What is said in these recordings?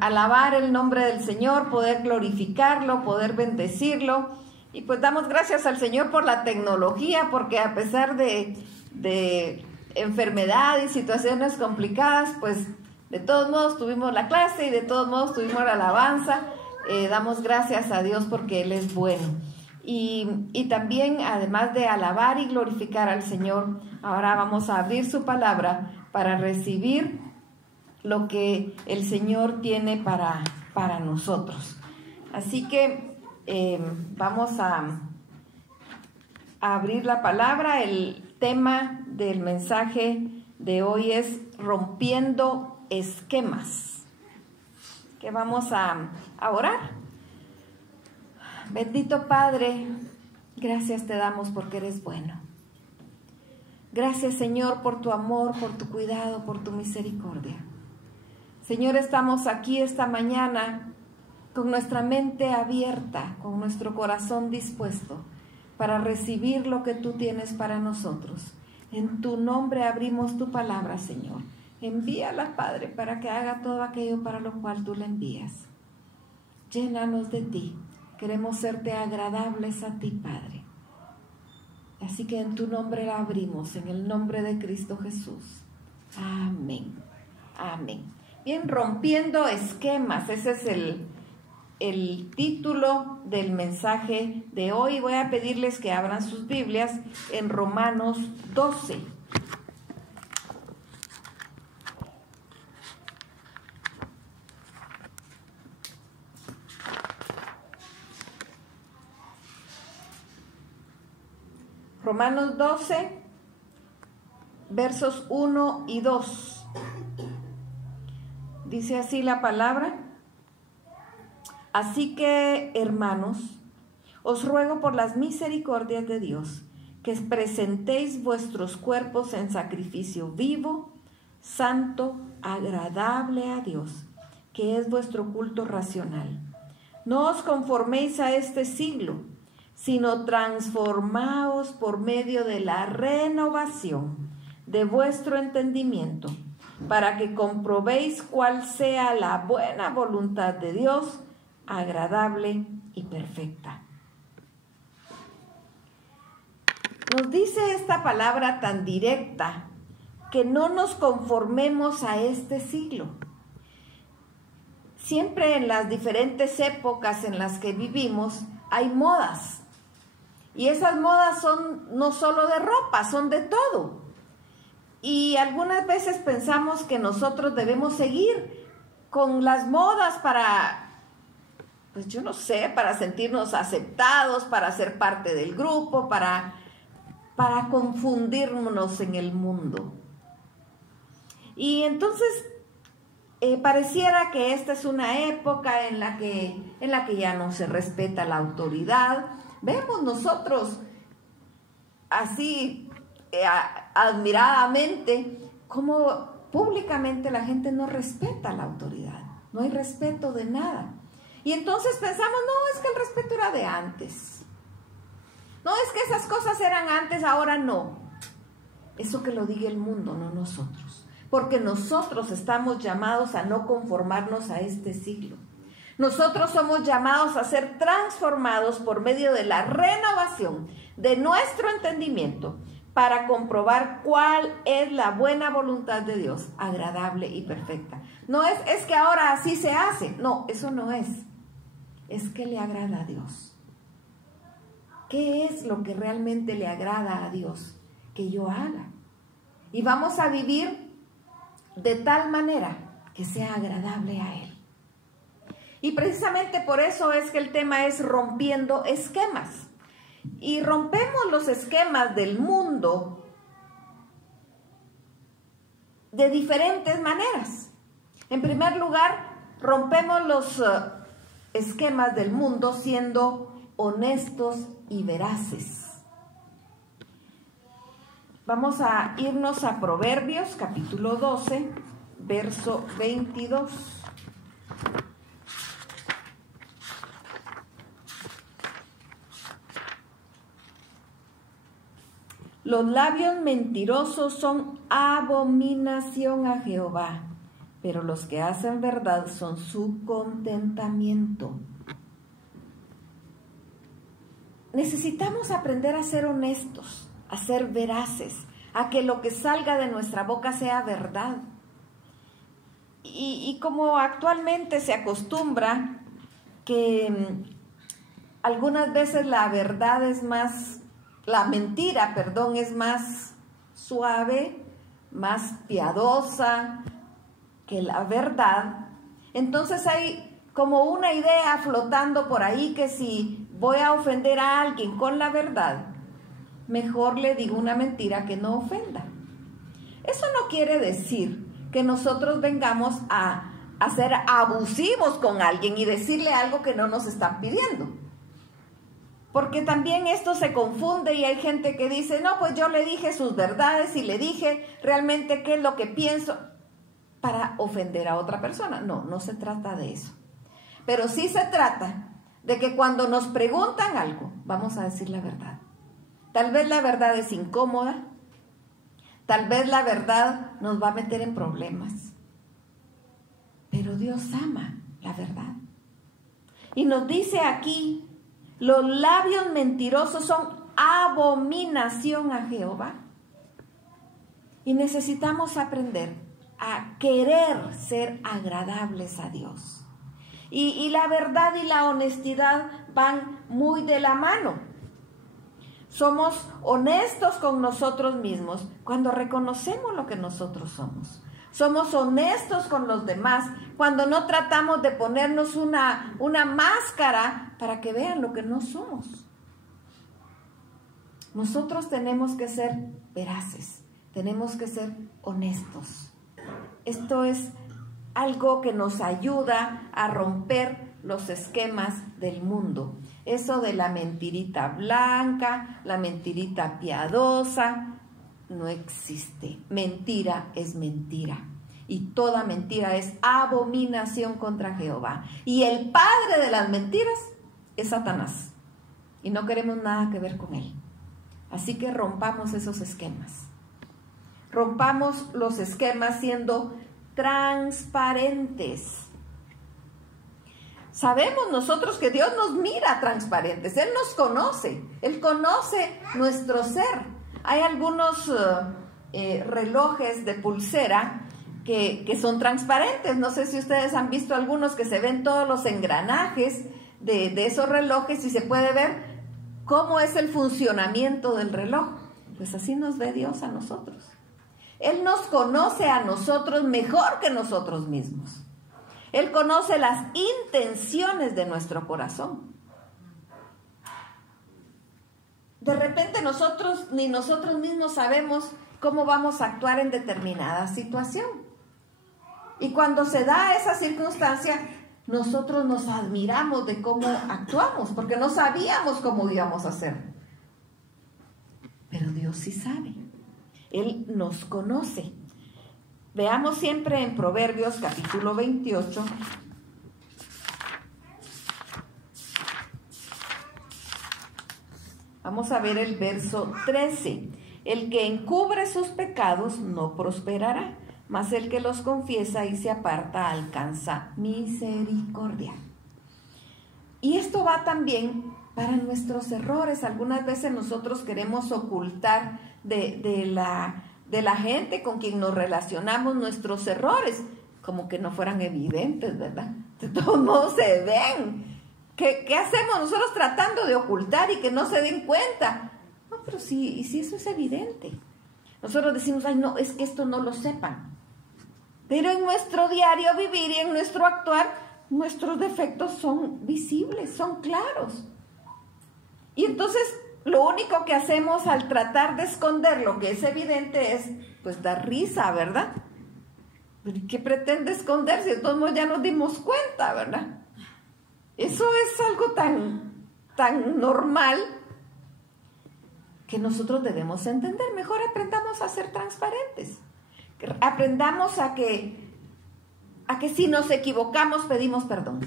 alabar el nombre del Señor, poder glorificarlo, poder bendecirlo. Y pues damos gracias al Señor por la tecnología, porque a pesar de enfermedad y situaciones complicadas, pues de todos modos tuvimos la clase y de todos modos tuvimos la alabanza. Damos gracias a Dios porque Él es bueno. Y también, además de alabar y glorificar al Señor, ahora vamos a abrir su palabra para recibir lo que el Señor tiene para nosotros. Así que vamos a abrir la palabra. El tema del mensaje de hoy es rompiendo esquemas. Que vamos a orar. Bendito Padre, gracias te damos porque eres bueno. Gracias, Señor, por tu amor, por tu cuidado, por tu misericordia. Señor, estamos aquí esta mañana con nuestra mente abierta, con nuestro corazón dispuesto para recibir lo que tú tienes para nosotros. En tu nombre abrimos tu palabra, Señor. Envíala, Padre, para que haga todo aquello para lo cual tú la envías. Llénanos de ti. Queremos serte agradables a ti, Padre. Así que en tu nombre la abrimos, en el nombre de Cristo Jesús. Amén. Amén. Bien, rompiendo esquemas. Ese es el título del mensaje de hoy. Voy a pedirles que abran sus Biblias en Romanos 12. Romanos 12, versos 1 y 2. Dice así la palabra. Así que, hermanos, os ruego por las misericordias de Dios, que presentéis vuestros cuerpos en sacrificio vivo, santo, agradable a Dios, que es vuestro culto racional. No os conforméis a este siglo, sino transformaos por medio de la renovación de vuestro entendimiento, para que comprobéis cuál sea la buena voluntad de Dios, agradable y perfecta. Nos dice esta palabra tan directa que no nos conformemos a este siglo. Siempre en las diferentes épocas en las que vivimos hay modas. Y esas modas son no solo de ropa, son de todo. Y algunas veces pensamos que nosotros debemos seguir con las modas para, pues yo no sé, para sentirnos aceptados, para ser parte del grupo, para confundirnos en el mundo. Y entonces pareciera que esta es una época en la que ya no se respeta la autoridad. Vemos nosotros así admiradamente cómo públicamente la gente no respeta la autoridad, no hay respeto de nada. Y entonces pensamos, no, es que el respeto era de antes. No, es que esas cosas eran antes, ahora no. Eso que lo diga el mundo, no nosotros. Porque nosotros estamos llamados a no conformarnos a este siglo. Nosotros somos llamados a ser transformados por medio de la renovación de nuestro entendimiento para comprobar cuál es la buena voluntad de Dios, agradable y perfecta. No es que ahora así se hace. No, eso no es. Es que le agrada a Dios. ¿Qué es lo que realmente le agrada a Dios? Que yo haga. Y vamos a vivir de tal manera que sea agradable a Él. Y precisamente por eso es que el tema es rompiendo esquemas. Y rompemos los esquemas del mundo de diferentes maneras. En primer lugar, rompemos los esquemas del mundo siendo honestos y veraces. Vamos a irnos a Proverbios, capítulo 12, verso 22. Los labios mentirosos son abominación a Jehová, pero los que hacen verdad son su contentamiento. Necesitamos aprender a ser honestos, a ser veraces, a que lo que salga de nuestra boca sea verdad. Y como actualmente se acostumbra que algunas veces la mentira es más suave, más piadosa que la verdad, entonces hay como una idea flotando por ahí que si voy a ofender a alguien con la verdad, mejor le digo una mentira que no ofenda. Eso no quiere decir que nosotros vengamos a ser abusivos con alguien y decirle algo que no nos están pidiendo. Porque también esto se confunde y hay gente que dice, no, pues yo le dije sus verdades y le dije realmente qué es lo que pienso para ofender a otra persona. No, no se trata de eso. Pero sí se trata de que cuando nos preguntan algo, vamos a decir la verdad. Tal vez la verdad es incómoda, tal vez la verdad nos va a meter en problemas, pero Dios ama la verdad. Y nos dice aquí, los labios mentirosos son abominación a Jehová. Y necesitamos aprender a querer ser agradables a Dios. Y la verdad y la honestidad van muy de la mano. Somos honestos con nosotros mismos cuando reconocemos lo que nosotros somos. Somos honestos con los demás cuando no tratamos de ponernos una máscara para que vean lo que no somos. Nosotros tenemos que ser veraces, tenemos que ser honestos. Esto es algo que nos ayuda a romper los esquemas del mundo. Eso de la mentirita blanca, la mentirita piadosa, no existe. Mentira es mentira. Y toda mentira es abominación contra Jehová. Y el padre de las mentiras es Satanás. Y no queremos nada que ver con él. Así que rompamos esos esquemas. Rompamos los esquemas siendo transparentes. Sabemos nosotros que Dios nos mira transparentes. Él nos conoce. Él conoce nuestro ser. Hay algunos relojes de pulsera que son transparentes. No sé si ustedes han visto algunos que se ven todos los engranajes de esos relojes y se puede ver cómo es el funcionamiento del reloj. Pues así nos ve Dios a nosotros. Él nos conoce a nosotros mejor que nosotros mismos. Él conoce las intenciones de nuestro corazón. De repente ni nosotros mismos sabemos cómo vamos a actuar en determinada situación. Y cuando se da esa circunstancia, nosotros nos admiramos de cómo actuamos, porque no sabíamos cómo íbamos a hacer. Pero Dios sí sabe. Él nos conoce. Veamos siempre en Proverbios capítulo 28. Vamos a ver el verso 13. El que encubre sus pecados no prosperará, mas el que los confiesa y se aparta alcanza misericordia. Y esto va también para nuestros errores. Algunas veces nosotros queremos ocultar de la gente con quien nos relacionamos nuestros errores, como que no fueran evidentes, ¿verdad? De todos modos se ven. ¿Qué hacemos nosotros tratando de ocultar y que no se den cuenta? No, pero sí, si eso es evidente. Nosotros decimos, ay no, es que esto no lo sepan. Pero en nuestro diario vivir y en nuestro actuar, nuestros defectos son visibles, son claros. Y entonces lo único que hacemos al tratar de esconder lo que es evidente es, pues, dar risa, ¿verdad? ¿Qué pretende esconder si de todos modos ya nos dimos cuenta, verdad? Eso es algo tan normal que nosotros debemos entender. Mejor aprendamos a ser transparentes. Aprendamos a que si nos equivocamos pedimos perdón.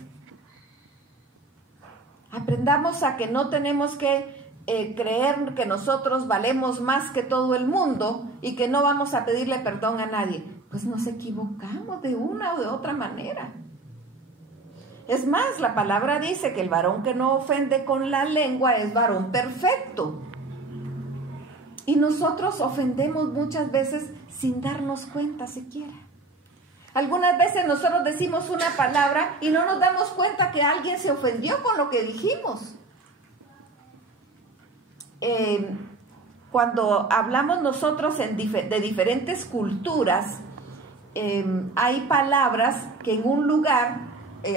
Aprendamos a que no tenemos que creer que nosotros valemos más que todo el mundo y que no vamos a pedirle perdón a nadie. pues nos equivocamos de una o de otra manera. Es más, la palabra dice que el varón que no ofende con la lengua es varón perfecto. Y nosotros ofendemos muchas veces sin darnos cuenta siquiera. Algunas veces nosotros decimos una palabra y no nos damos cuenta que alguien se ofendió con lo que dijimos. Cuando hablamos nosotros de diferentes culturas, hay palabras que en un lugar,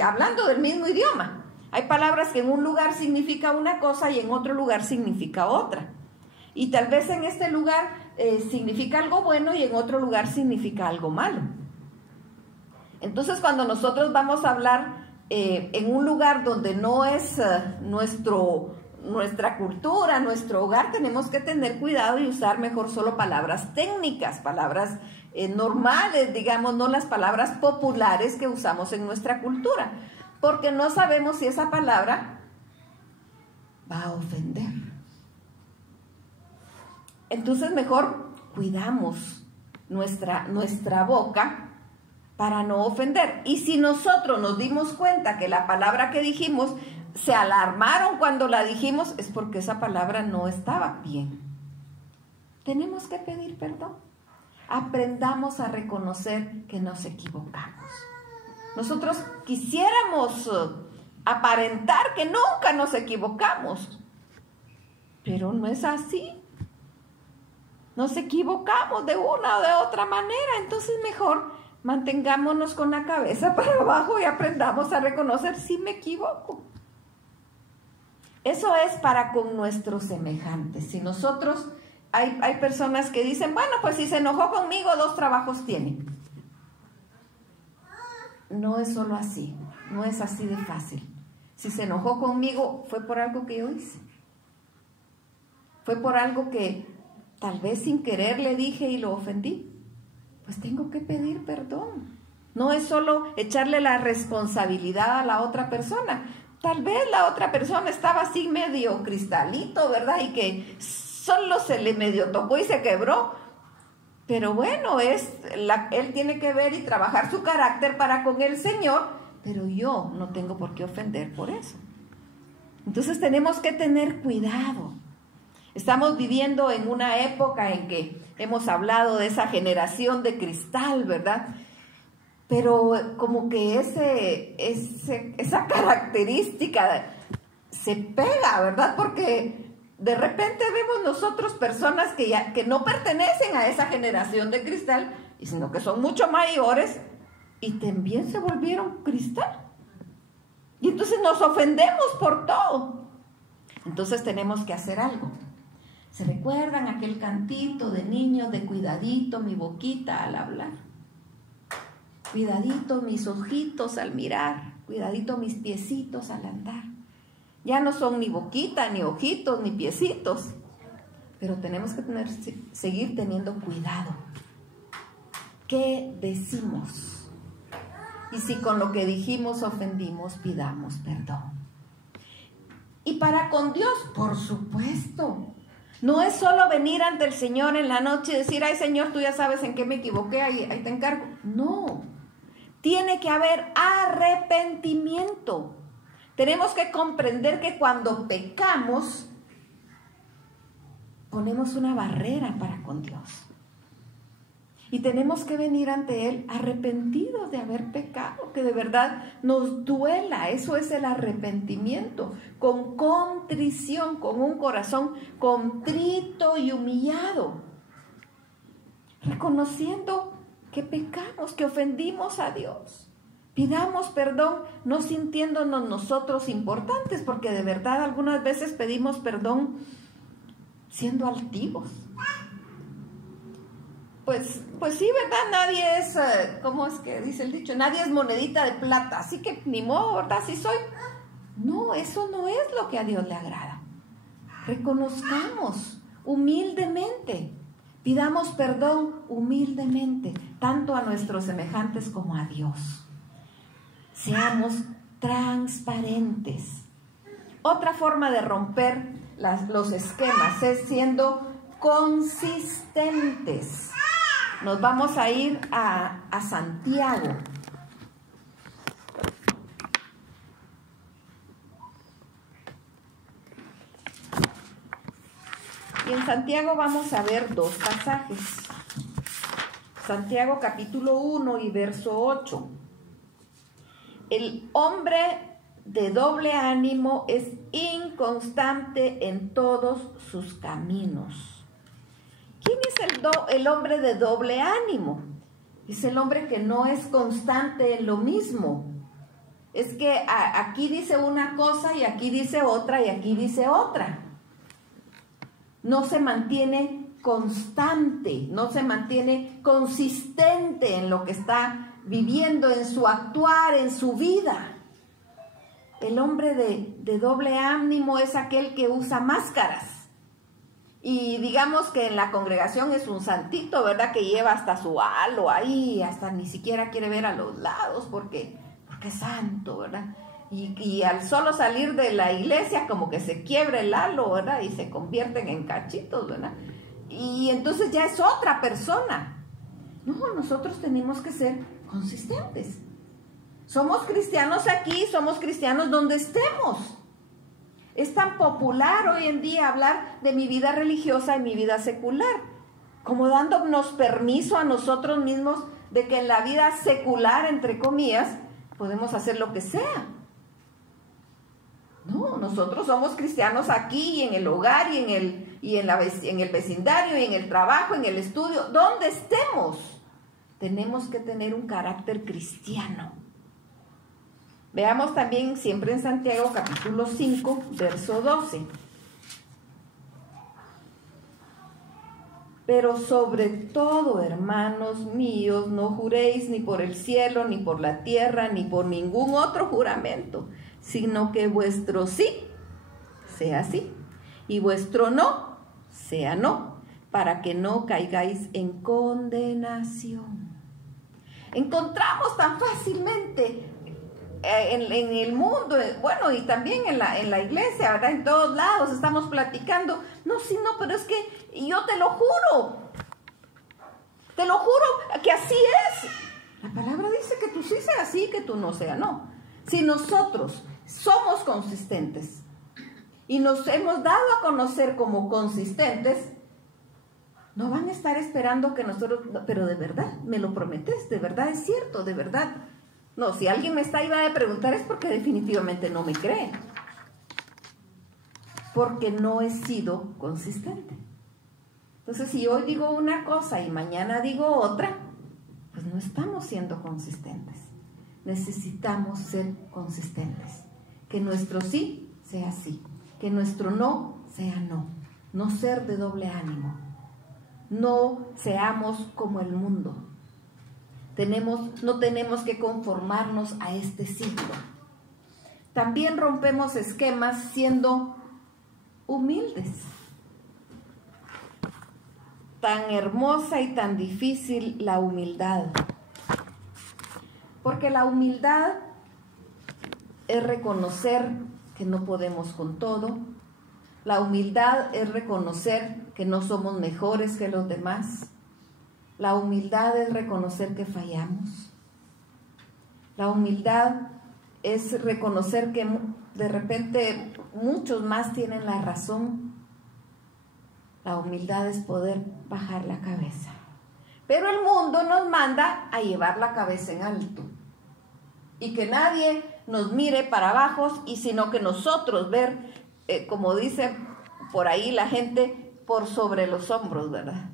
hablando del mismo idioma, hay palabras que en un lugar significa una cosa y en otro lugar significa otra. Y tal vez en este lugar significa algo bueno y en otro lugar significa algo malo. Entonces, cuando nosotros vamos a hablar en un lugar donde no es nuestra cultura, nuestro hogar, tenemos que tener cuidado y usar mejor solo palabras técnicas, palabras normales, digamos, no las palabras populares que usamos en nuestra cultura, porque no sabemos si esa palabra va a ofender. Entonces mejor cuidamos nuestra boca para no ofender. Y si nosotros nos dimos cuenta que la palabra que dijimos, se alarmaron cuando la dijimos, es porque esa palabra no estaba bien. Tenemos que pedir perdón. Aprendamos a reconocer que nos equivocamos. Nosotros quisiéramos aparentar que nunca nos equivocamos, pero no es así. Nos equivocamos de una o de otra manera, entonces mejor mantengámonos con la cabeza para abajo y aprendamos a reconocer si me equivoco. Eso es para con nuestros semejantes. Si nosotros, hay personas que dicen, bueno, pues si se enojó conmigo, 2 trabajos tiene. No es solo así, no es así de fácil. Si se enojó conmigo, fue por algo que yo hice. Fue por algo que tal vez sin querer le dije y lo ofendí. Pues tengo que pedir perdón. No es solo echarle la responsabilidad a la otra persona. Tal vez la otra persona estaba así medio cristalito, ¿verdad? Y que solo se le medio tocó y se quebró. Pero bueno, él tiene que ver y trabajar su carácter para con el Señor, pero yo no tengo por qué ofender por eso. Entonces tenemos que tener cuidado. Estamos viviendo en una época en que hemos hablado de esa generación de cristal, ¿verdad? Pero como que esa característica se pega, ¿verdad? Porque de repente vemos nosotros personas que no pertenecen a esa generación de cristal, sino que son mucho mayores y también se volvieron cristal. Y entonces nos ofendemos por todo. Entonces tenemos que hacer algo. ¿Se recuerdan aquel cantito de niños de cuidadito mi boquita al hablar? Cuidadito mis ojitos al mirar, cuidadito mis piecitos al andar. Ya no son ni boquita, ni ojitos, ni piecitos, pero tenemos que seguir teniendo cuidado. ¿Qué decimos? Y si con lo que dijimos ofendimos, pidamos perdón. Y para con Dios, por supuesto. No es solo venir ante el Señor en la noche y decir, ay Señor, tú ya sabes en qué me equivoqué, ahí te encargo. No, tiene que haber arrepentimiento. Tenemos que comprender que cuando pecamos, ponemos una barrera para con Dios. Y tenemos que venir ante Él arrepentidos de haber pecado, que de verdad nos duela. Eso es el arrepentimiento, con contrición, con un corazón contrito y humillado, reconociendo que pecamos, que ofendimos a Dios. Pidamos perdón, no sintiéndonos nosotros importantes, porque de verdad algunas veces pedimos perdón siendo altivos. Pues sí, ¿verdad? Nadie es, ¿cómo es que dice el dicho? Nadie es monedita de plata, así que ni modo, ¿verdad? Así soy. No, eso no es lo que a Dios le agrada. Reconozcamos humildemente, pidamos perdón humildemente, tanto a nuestros semejantes como a Dios. Seamos transparentes. Otra forma de romper los esquemas es siendo consistentes. Nos vamos a ir a Santiago. Y en Santiago vamos a ver dos pasajes. Santiago capítulo 1 y verso 8. El hombre de doble ánimo es inconstante en todos sus caminos. ¿Quién es el hombre de doble ánimo? Es el hombre que no es constante en lo mismo. Es que aquí dice una cosa y aquí dice otra y aquí dice otra. No se mantiene constante, no se mantiene consistente en lo que está viviendo, en su actuar, en su vida. El hombre de doble ánimo es aquel que usa máscaras. Y digamos que en la congregación es un santito, ¿verdad? Que lleva hasta su halo ahí, hasta ni siquiera quiere ver a los lados porque es santo, ¿verdad? Y al solo salir de la iglesia como que se quiebra el halo, ¿verdad? Y se convierten en cachitos, ¿verdad? Y entonces ya es otra persona. No, nosotros tenemos que ser consistentes. Somos cristianos aquí, somos cristianos donde estemos. Es tan popular hoy en día hablar de mi vida religiosa y mi vida secular, como dándonos permiso a nosotros mismos de que en la vida secular, entre comillas, podemos hacer lo que sea. No, nosotros somos cristianos aquí y en el hogar y en el vecindario y en el trabajo, en el estudio, donde estemos. Tenemos que tener un carácter cristiano. Veamos también siempre en Santiago capítulo 5, verso 12. Pero sobre todo, hermanos míos, no juréis ni por el cielo, ni por la tierra, ni por ningún otro juramento, sino que vuestro sí sea sí, y vuestro no sea no, para que no caigáis en condenación. Encontramos tan fácilmente en el mundo, bueno, y también en la iglesia, ¿verdad? En todos lados estamos platicando. No, sí, no, pero es que yo te lo juro que así es. La palabra dice que tú sí sea así, que tú no sea no. Si nosotros somos consistentes y nos hemos dado a conocer como consistentes, no van a estar esperando que nosotros, pero de verdad, me lo prometes, de verdad es cierto, de verdad. No, si alguien me iba a preguntar es porque definitivamente no me cree. Porque no he sido consistente. Entonces, si hoy digo una cosa y mañana digo otra, pues no estamos siendo consistentes. Necesitamos ser consistentes. Que nuestro sí sea sí. Que nuestro no sea no. No ser de doble ánimo. No seamos como el mundo. No tenemos que conformarnos a este siglo. También rompemos esquemas siendo humildes. Tan hermosa y tan difícil la humildad. Porque la humildad es reconocer que no podemos con todo. La humildad es reconocer que no somos mejores que los demás. La humildad es reconocer que fallamos. La humildad es reconocer que de repente muchos más tienen la razón. La humildad es poder bajar la cabeza. Pero el mundo nos manda a llevar la cabeza en alto. Y que nadie nos mire para abajo, y sino que nosotros ver, como dice por ahí la gente, por sobre los hombros, ¿verdad?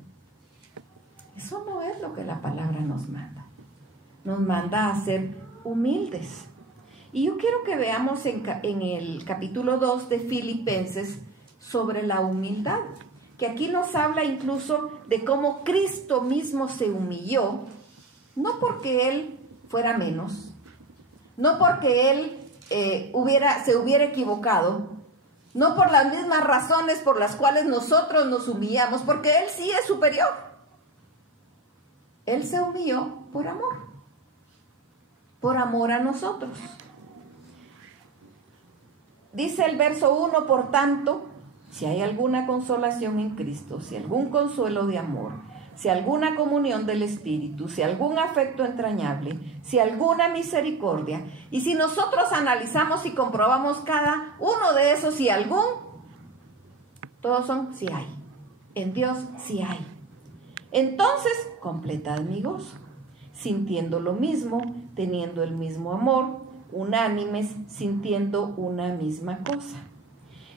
Eso no es lo que la palabra nos manda. Nos manda a ser humildes. Y yo quiero que veamos en el capítulo 2 de Filipenses sobre la humildad, que aquí nos habla incluso de cómo Cristo mismo se humilló, no porque Él fuera menos, no porque Él se hubiera equivocado, no por las mismas razones por las cuales nosotros nos humillamos, porque Él sí es superior. Él se humilló por amor a nosotros. Dice el verso 1, por tanto, si hay alguna consolación en Cristo, si algún consuelo de amor, si alguna comunión del Espíritu, si algún afecto entrañable, si alguna misericordia. Y si nosotros analizamos y comprobamos cada uno de esos, si algún, todos son sí hay. En Dios sí hay. Entonces, completad mi gozo, sintiendo lo mismo, teniendo el mismo amor, unánimes, sintiendo una misma cosa.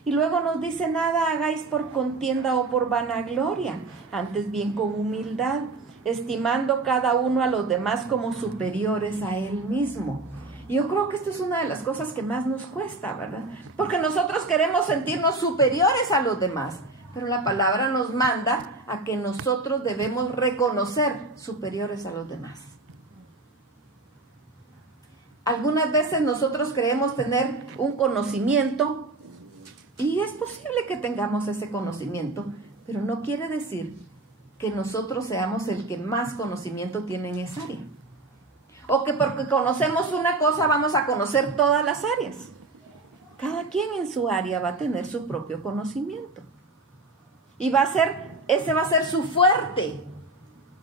Y luego nos dice, nada hagáis por contienda o por vanagloria, antes bien con humildad, estimando cada uno a los demás como superiores a él mismo. Y yo creo que esto es una de las cosas que más nos cuesta, ¿verdad? Porque nosotros queremos sentirnos superiores a los demás, pero la palabra nos manda a que nosotros debemos reconocer superiores a los demás. Algunas veces nosotros creemos tener un conocimiento, y es posible que tengamos ese conocimiento, pero no quiere decir que nosotros seamos el que más conocimiento tiene en esa área. O que porque conocemos una cosa vamos a conocer todas las áreas. Cada quien en su área va a tener su propio conocimiento. Y ese va a ser su fuerte.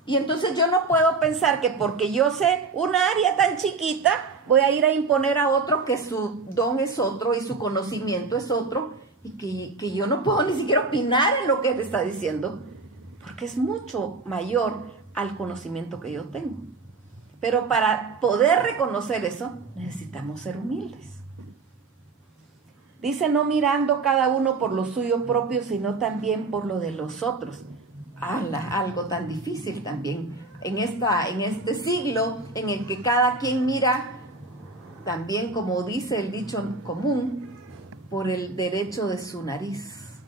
Y entonces yo no puedo pensar que porque yo sé una área tan chiquita, voy a ir a imponer a otro que su don es otro y su conocimiento es otro, y que yo no puedo ni siquiera opinar en lo que él está diciendo, porque es mucho mayor al conocimiento que yo tengo. Pero para poder reconocer eso, necesitamos ser humildes. Dice, no mirando cada uno por lo suyo propio, sino también por lo de los otros. Algo tan difícil también en este siglo en el que cada quien mira, también como dice el dicho común, por el derecho de su nariz.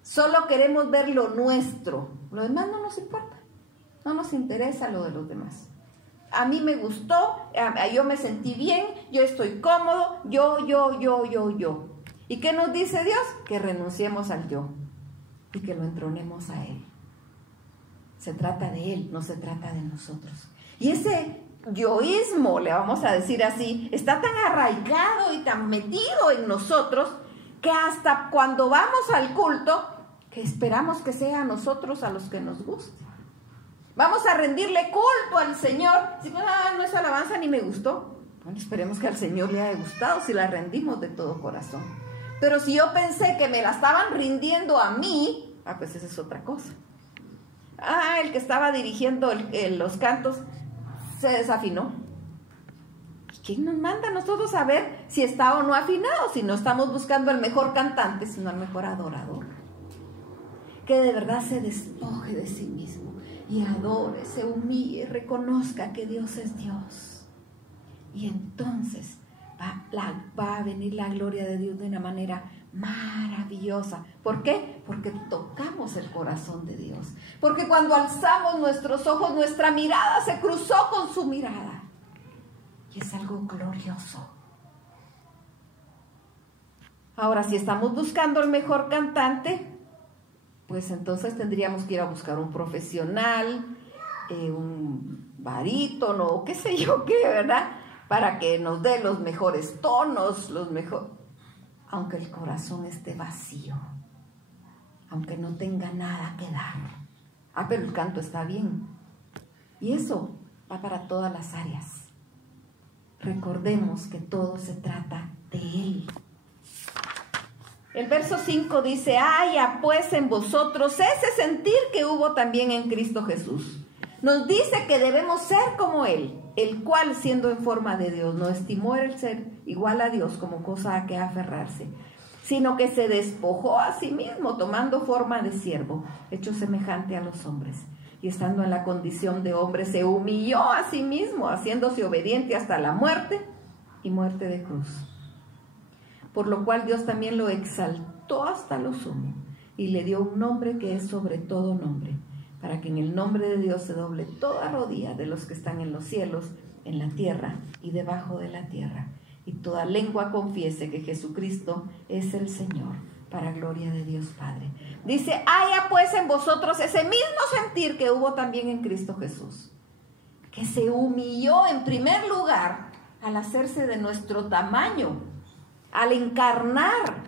Solo queremos ver lo nuestro, lo demás no nos importa, no nos interesa lo de los demás. A mí me gustó, yo me sentí bien, yo estoy cómodo, yo. ¿Y qué nos dice Dios? Que renunciemos al yo y que lo entronemos a Él. Se trata de Él, no se trata de nosotros. Y ese yoísmo, le vamos a decir así, está tan arraigado y tan metido en nosotros que hasta cuando vamos al culto, que esperamos que sea a nosotros a los que nos guste. Vamos a rendirle culto al Señor. Si no es alabanza ni me gustó, bueno, esperemos que al Señor le haya gustado si la rendimos de todo corazón. Pero si yo pensé que me la estaban rindiendo a mí, pues esa es otra cosa. El que estaba dirigiendo los cantos se desafinó. ¿Y quién nos manda a nosotros a ver si está o no afinado? Si no estamos buscando al mejor cantante, sino al mejor adorador. Que de verdad se despoje de sí mismo y adore, se humille, reconozca que Dios es Dios. Y entonces va a venir la gloria de Dios de una manera maravillosa. ¿Por qué? Porque tocamos el corazón de Dios. Porque cuando alzamos nuestros ojos, nuestra mirada se cruzó con su mirada. Y es algo glorioso. Ahora, si estamos buscando el mejor cantante, pues entonces tendríamos que ir a buscar un profesional, un barítono, o qué sé yo qué, ¿verdad? Para que nos dé los mejores tonos, aunque el corazón esté vacío, aunque no tenga nada que dar. Pero el canto está bien. Y eso va para todas las áreas. Recordemos que todo se trata de Él. El verso 5 dice, haya pues en vosotros ese sentir que hubo también en Cristo Jesús. Nos dice que debemos ser como Él, el cual siendo en forma de Dios no estimó el ser igual a Dios como cosa a que aferrarse, sino que se despojó a sí mismo tomando forma de siervo, hecho semejante a los hombres. Y estando en la condición de hombre se humilló a sí mismo, haciéndose obediente hasta la muerte y muerte de cruz. Por lo cual Dios también lo exaltó hasta lo sumo y le dio un nombre que es sobre todo nombre, para que en el nombre de Dios se doble toda rodilla de los que están en los cielos, en la tierra y debajo de la tierra, y toda lengua confiese que Jesucristo es el Señor, para gloria de Dios Padre. Dice, haya pues en vosotros ese mismo sentir que hubo también en Cristo Jesús, que se humilló en primer lugar al hacerse de nuestro tamaño. Al encarnar,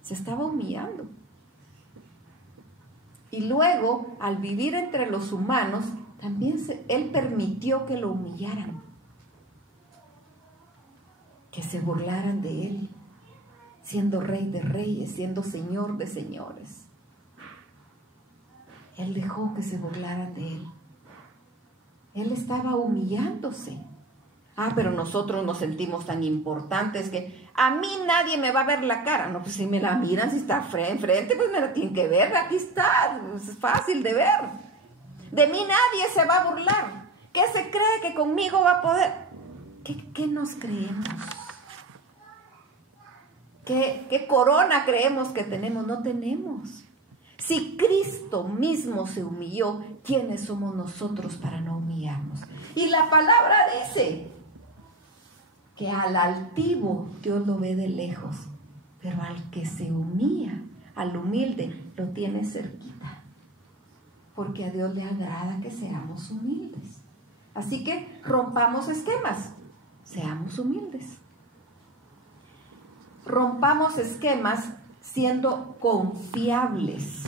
se estaba humillando. Y luego, al vivir entre los humanos, también Él permitió que lo humillaran, que se burlaran de Él, siendo Rey de Reyes, siendo Señor de Señores. Él dejó que se burlaran de Él. Él estaba humillándose. Pero nosotros nos sentimos tan importantes que a mí nadie me va a ver la cara. No, pues si me la miran, si está enfrente, pues me la tienen que ver. Aquí está, es fácil de ver. De mí nadie se va a burlar. ¿Qué se cree que conmigo va a poder? ¿Qué nos creemos? ¿Qué corona creemos que tenemos? No tenemos. Si Cristo mismo se humilló, ¿quiénes somos nosotros para no humillarnos? Y la palabra dice que al altivo Dios lo ve de lejos, pero al que se humilla, al humilde, lo tiene cerquita, porque a Dios le agrada que seamos humildes. Así que rompamos esquemas, seamos humildes. Rompamos esquemas siendo confiables.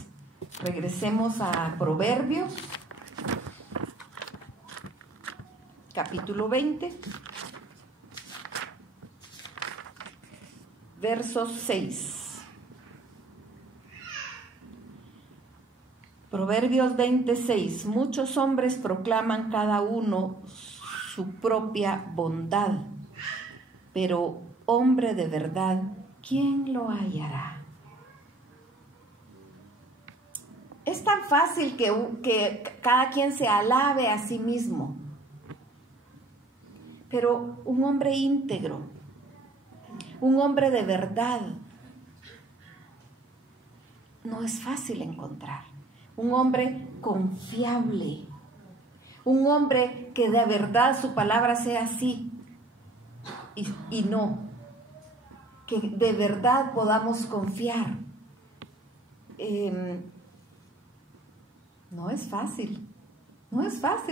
Regresemos a Proverbios, capítulo 20, verso 6. Proverbios 26. Muchos hombres proclaman cada uno su propia bondad, pero hombre de verdad, ¿quién lo hallará? Es tan fácil que cada quien se alabe a sí mismo, pero un hombre íntegro, un hombre de verdad, no es fácil encontrar. Un hombre confiable, un hombre que de verdad su palabra sea sí y no, que de verdad podamos confiar. No es fácil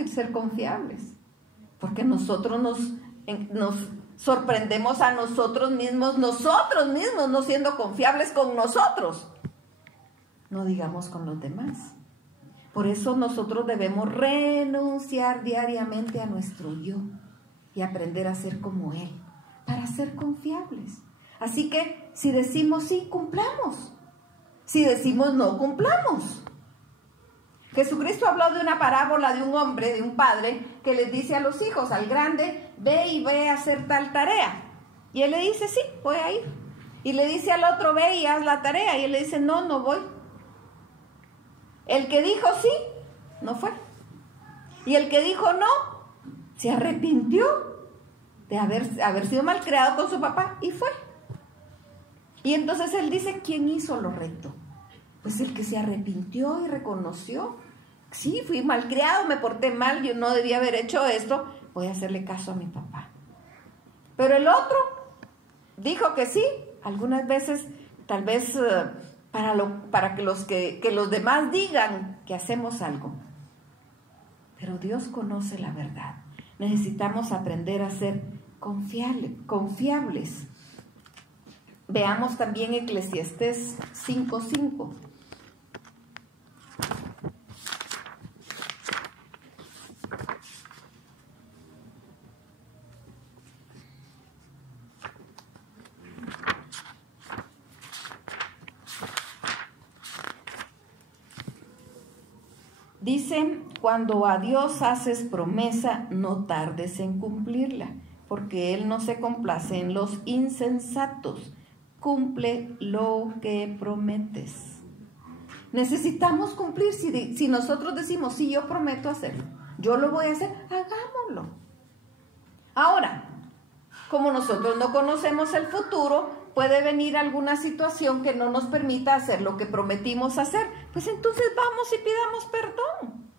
ser confiables, porque nosotros nos sorprendemos a nosotros mismos no siendo confiables con nosotros, no digamos con los demás. Por eso nosotros debemos renunciar diariamente a nuestro yo y aprender a ser como Él, para ser confiables. Así que si decimos sí, cumplamos. Si decimos no, cumplamos. Jesucristo habló de una parábola de un hombre, de un padre, que les dice a los hijos, al grande, ve a hacer tal tarea. Y él le dice, sí, voy a ir. Y le dice al otro, ve y haz la tarea. Y él le dice, no voy. El que dijo sí, no fue. Y el que dijo no, se arrepintió de haber sido malcriado con su papá y fue. Y entonces él dice, ¿quién hizo lo recto? Pues el que se arrepintió y reconoció, sí, fui malcriado, me porté mal, yo no debía haber hecho esto, voy a hacerle caso a mi papá. Pero el otro dijo que sí, algunas veces, tal vez para que los demás digan que hacemos algo. Pero Dios conoce la verdad. Necesitamos aprender a ser confiables. Veamos también Eclesiastés 5:5. Dice, cuando a Dios haces promesa, no tardes en cumplirla, porque Él no se complace en los insensatos. Cumple lo que prometes. Necesitamos cumplir. Si nosotros decimos, sí, yo prometo hacerlo, yo lo voy a hacer, hagámoslo. Ahora, como nosotros no conocemos el futuro, puede venir alguna situación que no nos permita hacer lo que prometimos hacer. Pues entonces vamos y pidamos perdón.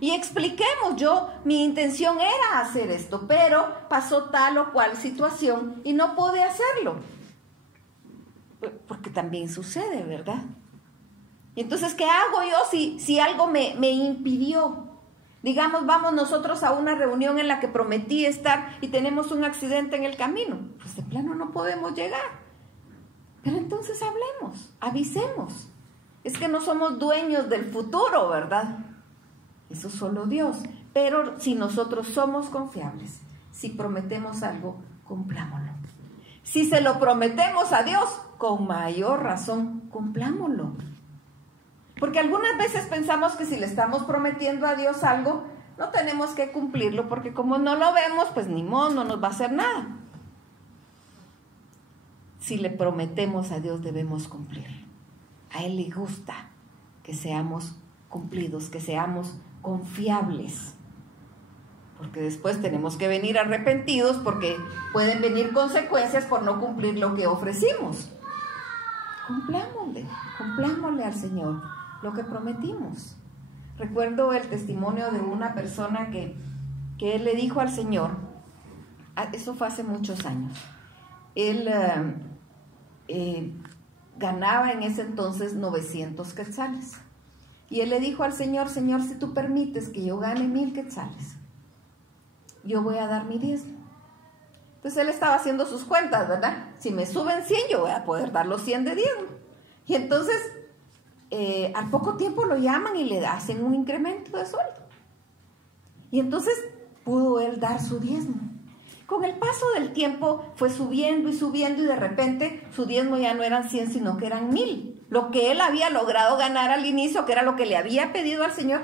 Y expliquemos, mi intención era hacer esto, pero pasó tal o cual situación y no pude hacerlo. Porque también sucede, ¿verdad? Y entonces, ¿qué hago yo si algo me impidió? Digamos, vamos nosotros a una reunión en la que prometí estar y tenemos un accidente en el camino. Pues de plano no podemos llegar. Pero entonces hablemos, avisemos. Es que no somos dueños del futuro, ¿verdad? Eso solo Dios. Pero si nosotros somos confiables, si prometemos algo, cumplámoslo. Si se lo prometemos a Dios, con mayor razón, cumplámoslo. Porque algunas veces pensamos que si le estamos prometiendo a Dios algo, no tenemos que cumplirlo, porque como no lo vemos, pues ni modo, no nos va a hacer nada. Si le prometemos a Dios, debemos cumplir. A Él le gusta que seamos cumplidos, que seamos confiables. Porque después tenemos que venir arrepentidos, porque pueden venir consecuencias por no cumplir lo que ofrecimos. Cumplámosle al Señor lo que prometimos. Recuerdo el testimonio de una persona que él le dijo al Señor, eso fue hace muchos años, él ganaba en ese entonces 900 quetzales. Y él le dijo al Señor, Señor, si tú permites que yo gane 1000 quetzales, yo voy a dar mi diezmo. Entonces él estaba haciendo sus cuentas, ¿verdad? Si me suben 100, yo voy a poder dar los 100 de diezmo. Y entonces, al poco tiempo lo llaman y le hacen un incremento de sueldo. Y entonces pudo él dar su diezmo. Con el paso del tiempo fue subiendo y de repente su diezmo ya no eran 100, sino que eran 1000. Lo que él había logrado ganar al inicio, que era lo que le había pedido al Señor,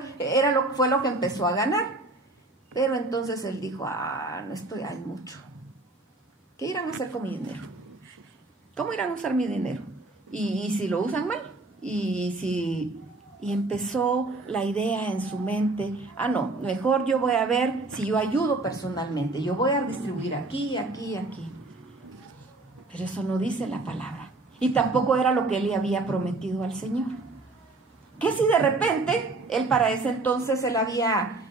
fue lo que empezó a ganar. Pero entonces él dijo, no estoy, hay mucho. ¿Qué irán a hacer con mi dinero? ¿Cómo irán a usar mi dinero? ¿Y si lo usan mal? Y empezó la idea en su mente, no, mejor yo voy a ver si yo ayudo personalmente, yo voy a distribuir aquí, aquí, aquí. Pero eso no dice la palabra. Y tampoco era lo que él le había prometido al Señor. ¿Qué si de repente, él para ese entonces, él había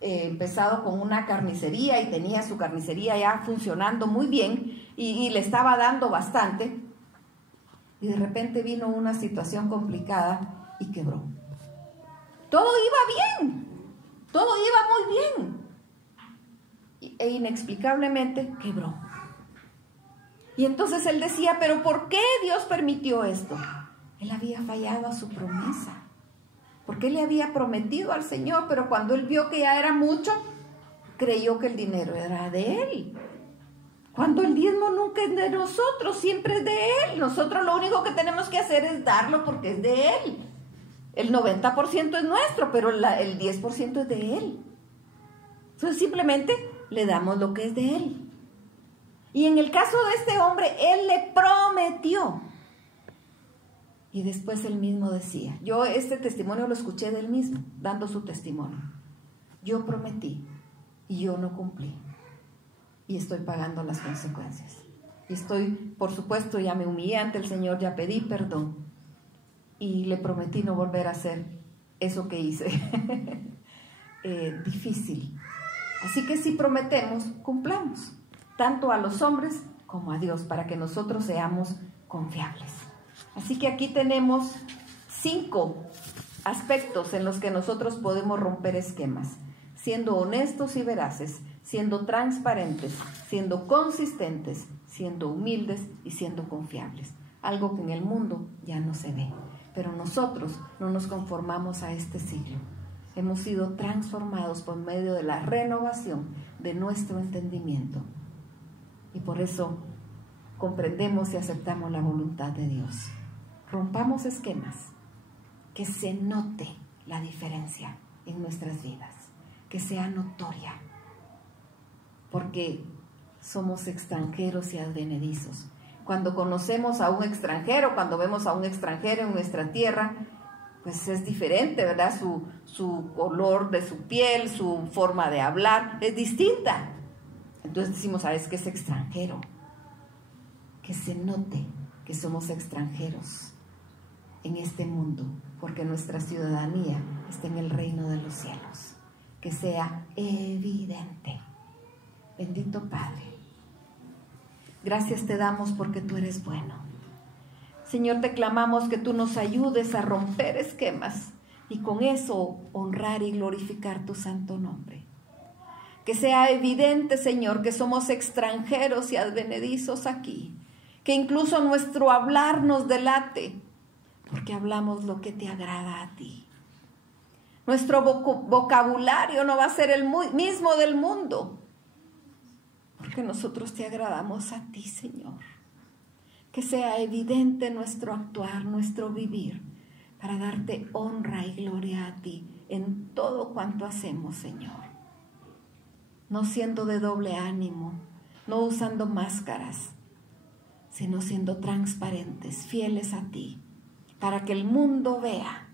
empezado con una carnicería y tenía su carnicería ya funcionando muy bien y le estaba dando bastante, y de repente vino una situación complicada y quebró? Todo iba bien, todo iba muy bien, e inexplicablemente quebró. Y entonces él decía, pero ¿por qué Dios permitió esto? Él había fallado a su promesa. Porque él le había prometido al Señor, pero cuando él vio que ya era mucho, creyó que el dinero era de él. Cuando el diezmo nunca es de nosotros, siempre es de él. Nosotros lo único que tenemos que hacer es darlo porque es de él. El 90% es nuestro, pero el 10% es de él. Entonces simplemente le damos lo que es de él. Y en el caso de este hombre, él le prometió. Y después él mismo decía, yo este testimonio lo escuché de él mismo, dando su testimonio. Yo prometí y yo no cumplí. Y estoy pagando las consecuencias. Y por supuesto, ya me humillé ante el Señor, ya pedí perdón. Y le prometí no volver a hacer eso que hice. Difícil. Así que si prometemos, cumplamos. Tanto a los hombres como a Dios, para que nosotros seamos confiables. Así que aquí tenemos 5 aspectos en los que nosotros podemos romper esquemas, siendo honestos y veraces, siendo transparentes, siendo consistentes, siendo humildes y siendo confiables. Algo que en el mundo ya no se ve, pero nosotros no nos conformamos a este siglo. Hemos sido transformados por medio de la renovación de nuestro entendimiento. Y por eso comprendemos y aceptamos la voluntad de Dios. Rompamos esquemas, que se note la diferencia en nuestras vidas, que sea notoria, porque somos extranjeros y advenedizos. Cuando conocemos a un extranjero, cuando vemos a un extranjero en nuestra tierra, pues es diferente, ¿verdad? Su color de su piel, su forma de hablar es distinta. Entonces decimos, ¿sabes qué es extranjero? Que se note que somos extranjeros en este mundo, porque nuestra ciudadanía está en el reino de los cielos. Que sea evidente. Bendito Padre, gracias te damos porque tú eres bueno. Señor, te clamamos que tú nos ayudes a romper esquemas y con eso honrar y glorificar tu santo nombre. Que sea evidente, Señor, que somos extranjeros y advenedizos aquí, que incluso nuestro hablar nos delate, porque hablamos lo que te agrada a ti. Nuestro vocabulario no va a ser el mismo del mundo, porque nosotros te agradamos a ti, Señor. Que sea evidente nuestro actuar, nuestro vivir, para darte honra y gloria a ti en todo cuanto hacemos, Señor. No siendo de doble ánimo, no usando máscaras, sino siendo transparentes, fieles a ti, para que el mundo vea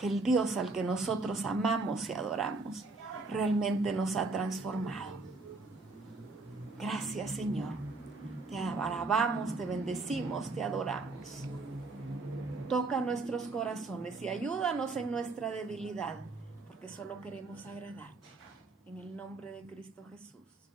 que el Dios al que nosotros amamos y adoramos realmente nos ha transformado. Gracias, Señor. Te alabamos, te bendecimos, te adoramos. Toca nuestros corazones y ayúdanos en nuestra debilidad, porque solo queremos agradarte. En el nombre de Cristo Jesús.